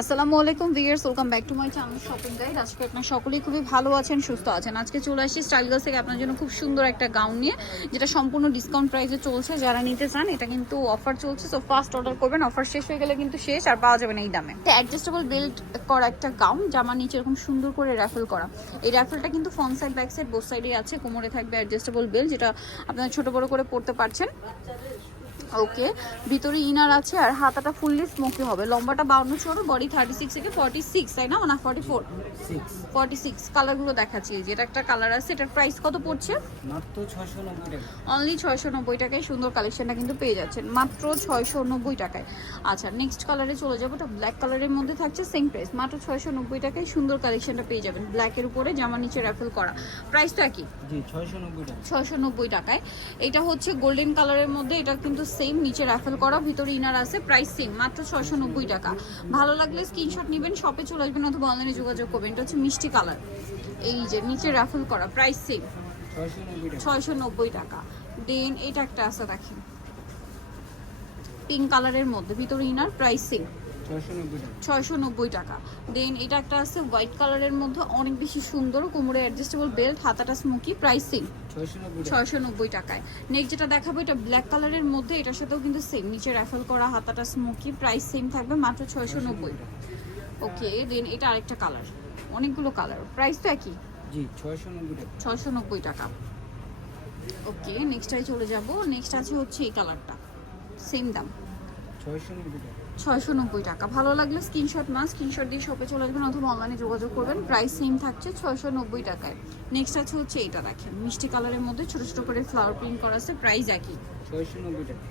আসসালামু আলাইকুম viewers welcome back to my channel shopping guide আজকে আপনার সকলেই খুবই ভালো আছেন, সুস্থ আছেন। আজকে চলে আসছি স্টাইল গার্লস থেকে আপনার জন্য খুব সুন্দর একটা গাউন নিয়ে, যেটা সম্পূর্ণ ডিসকাউন্ট প্রাইসে চলছে। যারা নিতে চান, এটা কিন্তু অফার চলছে। সো ফার্স্ট অর্ডার করবেন অফার শেষ হয়ে গেলে কিন্তু শেষ, আর পাওয়া যাবে না এই দামে। তো অ্যাডজাস্টেবল বেল্ট করা একটা গাউন জামার নিচে এরকম সুন্দর করে র্যাফেল করা। এই র্যাফেলটা কিন্তু front side back side both সাইডে আছে। কোমরে থাকবে অ্যাডজাস্টেবল বেল্ট যেটা আপনারা ছোট বড় করে পড়তে পারছেন। ওকে ভিতরে ইনার আছে আর হাতাটা ফুললি স্মোকি হবে। লম্বাটা বাউন্ন চড়ো বডি থার্টি সিক্স থেকে ফর্টি সিক্স তাই না? না ফর্টি ফোর ফর্টি সিক্স কালারগুলো দেখাচ্ছি এই যে এটা একটা কালার আছে এটার প্রাইস কত পড়ছে? মাত্র ছয়শো নব্বই টাকা। অনলি ছয়শো নব্বই টাকায় সুন্দর কালেকশনটা কিন্তু পেয়ে যাচ্ছেন। মাত্র ছয়শো নব্বই টাকায়। আচ্ছা নেক্সট কালারে চলে যাব। এটা ব্ল্যাক কালারের মধ্যে থাকছে সেম প্রাইস মাত্র ছয়শো নব্বই টাকায় সুন্দর কালেকশনটা পেয়ে যাবেন। ব্ল্যাকের উপরে জামার নিচে র্যাফেল করা। প্রাইস তো একই নব্বই টাকা। ছয়শো নব্বই টাকায়। এটা হচ্ছে গোল্ডেন কালারের মধ্যে এটা কিন্তু সেম নিচে র্যাফেল করা ভিতরে ইনার আছে প্রাইস সেম মাত্র ছয়শো নব্বই টাকা। ভালো লাগলে স্ক্রিনশট নেবেন শপে চলে আসবেন অথবা অনলাইনে যোগাযোগ করবেন। এটা হচ্ছে মিষ্টি কালার এই যে নিচে র্যাফেল করা প্রাইস সেম ছয়শো নব্বই টাকা। দেন এটা একটা আছে দেখেন। পিঙ্ক কালারের মধ্যে ভিতরে ইনার প্রাইস সেম ছয়শো নব্বই টাকা। দেন এটা একটা আছে হোয়াইট কালারের মধ্যে অনেক বেশি সুন্দর কোমরে অ্যাডজাস্টেবল বেল্ট হাতাটা স্মোকি প্রাইস ছয়শো নব্বই টাকায়। নেক্সট যেটা দেখাবো এটা ব্ল্যাক কালারের মধ্যে এটার সাথেও কিন্তু সেম নিচে র্যাফেল করা হাতাটা স্মোকি প্রাইস সেম থাকবে মাত্র ছয়শো নব্বই ওকে দেন এটা আরেকটা কালার অনেকগুলো কালার প্রাইস তো একই? জি ছয়শো নব্বই টাকা। ওকে নেক্সটটাই চলে যাব নেক্সট আছে হচ্ছে এই কালারটা সেম দাম। ছয়শো নব্বই টাকা। ছয়শো নব্বই টাকা। ভালো লাগলে স্ক্রিনশট মাস স্ক্রিনশট দিয়ে শপে চলে আসবেন অথবা অনলাইনে যোগাযোগ করবেন। প্রাইস সেম থাকছে ছয়শো নব্বই টাকায়। নেক্সট আছে হচ্ছে এটা দেখেন। মিষ্টি কালারের মধ্যে ছোট ছোট করে ফ্লাওয়ার প্রিন্ট করা আছে প্রাইস একই। ছয়শো নব্বই টাকা।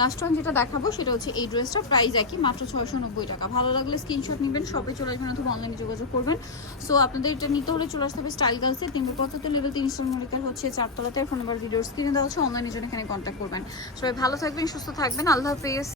লাস্ট ওয়ান যেটা দেখাবো সেটা হচ্ছে এই ড্রেসটা প্রাইস একই মাত্র ছয়শো নব্বই টাকা। ভালো লাগলে স্ক্রিনশট নেবেন শপে চলে আসবেন অথবা অনলাইনে যোগাযোগ করবেন। সো আপনাদের এটা নিতে হলে চলে আসতে হবে স্টাইল গার্লসে তিনশো পঁচাত্তর লেভেল তিন স্টার মনিকার হচ্ছে চারতলাতে। ফোন নাম্বার ভিডিওর স্ক্রিনে দেওয়া হচ্ছে অনলাইনে জন্য এখানে কন্ট্যাক্ট করবেন। সবাই ভালো থাকবেন সুস্থ থাকবেন। আল্লাহ হাফেজ।